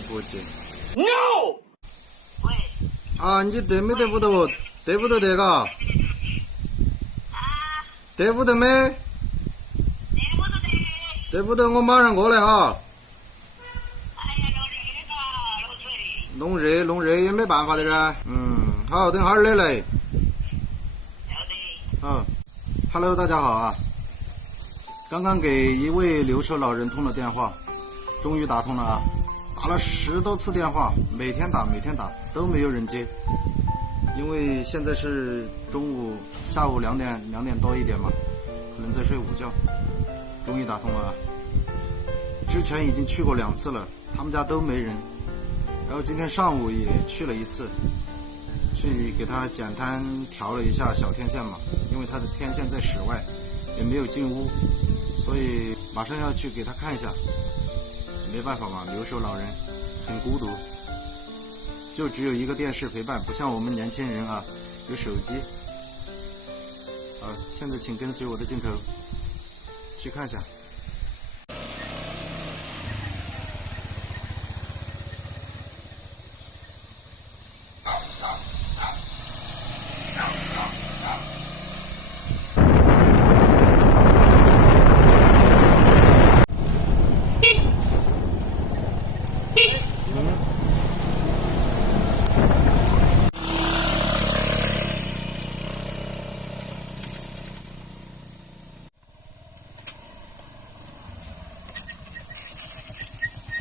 不接。No。喂。啊，你得没得屋头？得屋头得嘎？啊。得屋头没？得屋头得。得屋头，我马上过来哈。哎呀，弄热的，弄水。弄热也没办法的噻。好，等哈儿的来。要得。啊 ，Hello， 大家好啊。刚刚给一位留守老人通了电话，终于打通了啊。打了10多次电话，每天打都没有人接，因为现在是下午2点多一点嘛，可能在睡午觉。终于打通了啊！之前已经去过2次了，他们家都没人。然后今天上午也去了1次，去给他简单调了一下小天线嘛，因为他的天线在室外，也没有进屋，所以马上要去给他看一下。没办法嘛，留守老人很孤独，就只有一个电视陪伴，不像我们年轻人啊，有手机。现在请跟随我的镜头去看一下。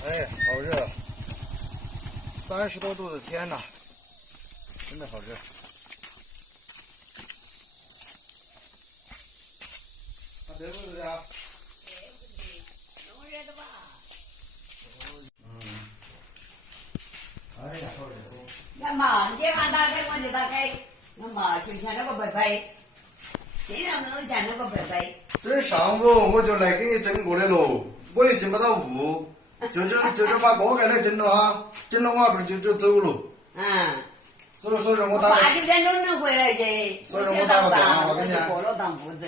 哎，好热，30多度的天呐，真的好热。得不得呀？弄热的吧。哎呀，好热哦。那嘛，你看打开我就打开，那嘛就像那个白白，经常都像那个白白。这上午我就来给你整过的喽，我又进不到屋。就是把锅盖来整了哈，整了我不是就走了。所以说我打。8、9点钟能回来去，所以说我打个电话我就过了当负责。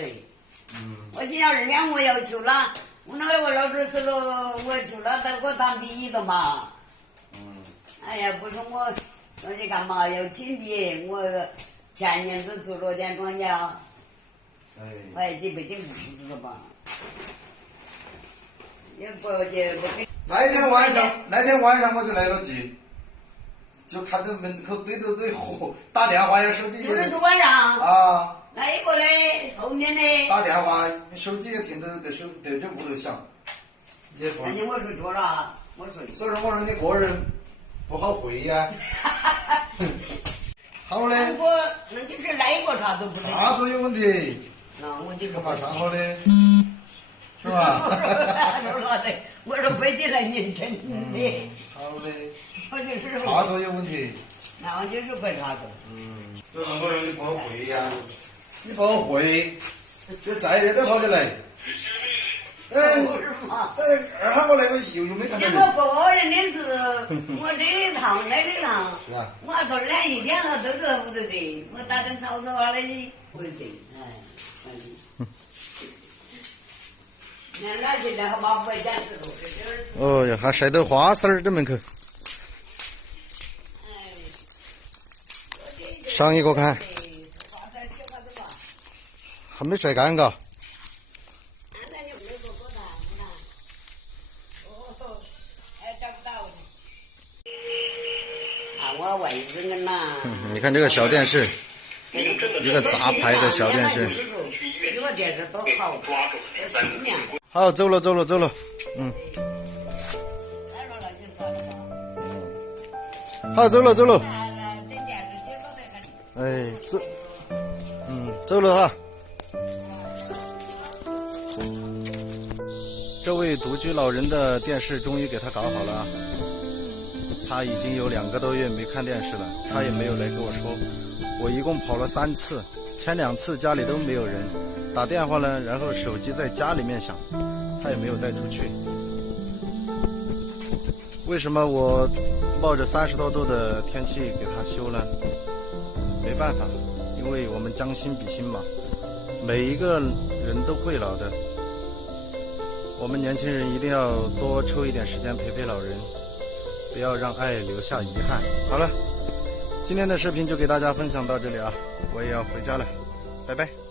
我今要2天我要求了，我那个老子死了，我求了，给我当笔的嘛。哎呀，不说我说你干嘛要请笔？我前年子做了点庄稼，我还几百斤物子吧。也不给。那天晚上我就来了急，就看到门口堆着堆火，打电话呀，手机也。就是昨晚上。啊。那一个嘞，后面嘞。打电话，手机也听到在这屋头响。那你我说错了，我说。所以说我说你个人不好会呀。好嘞。那就是那一个插头不对。插头有问题。那我就干嘛上好的？是吧？我说背起来你真的。好的。我就是插头有问题。那我就是怪插头。所以说我说你不好会呀，你不好会，这再热都跑起来。二哈我那个又没看到。这我个人的事，我这一趟那一趟，是吧？我头2一天了都在屋头的，我打点草草啊的，不对，那现在好嘛不会捡石头。哦呀，还晒到花丝儿在门口。上一个看。还没晒干嘎。我外甥人呐。你看这个小电视，一个杂牌的小电视。这个电视多好，多新亮。好，走了。好，走了。哎，走了哈。这位独居老人的电视终于给他搞好了啊！他已经有2个多月没看电视了，他也没有来跟我说。我一共跑了3次，前2次家里都没有人，打电话呢，然后手机在家里面响，他也没有带出去。为什么我冒着30多度的天气给他修呢？没办法，因为我们将心比心嘛，每一个人都会老的。我们年轻人一定要多抽一点时间陪陪老人，不要让爱留下遗憾。好了，今天的视频就给大家分享到这里啊，我也要回家了，拜拜。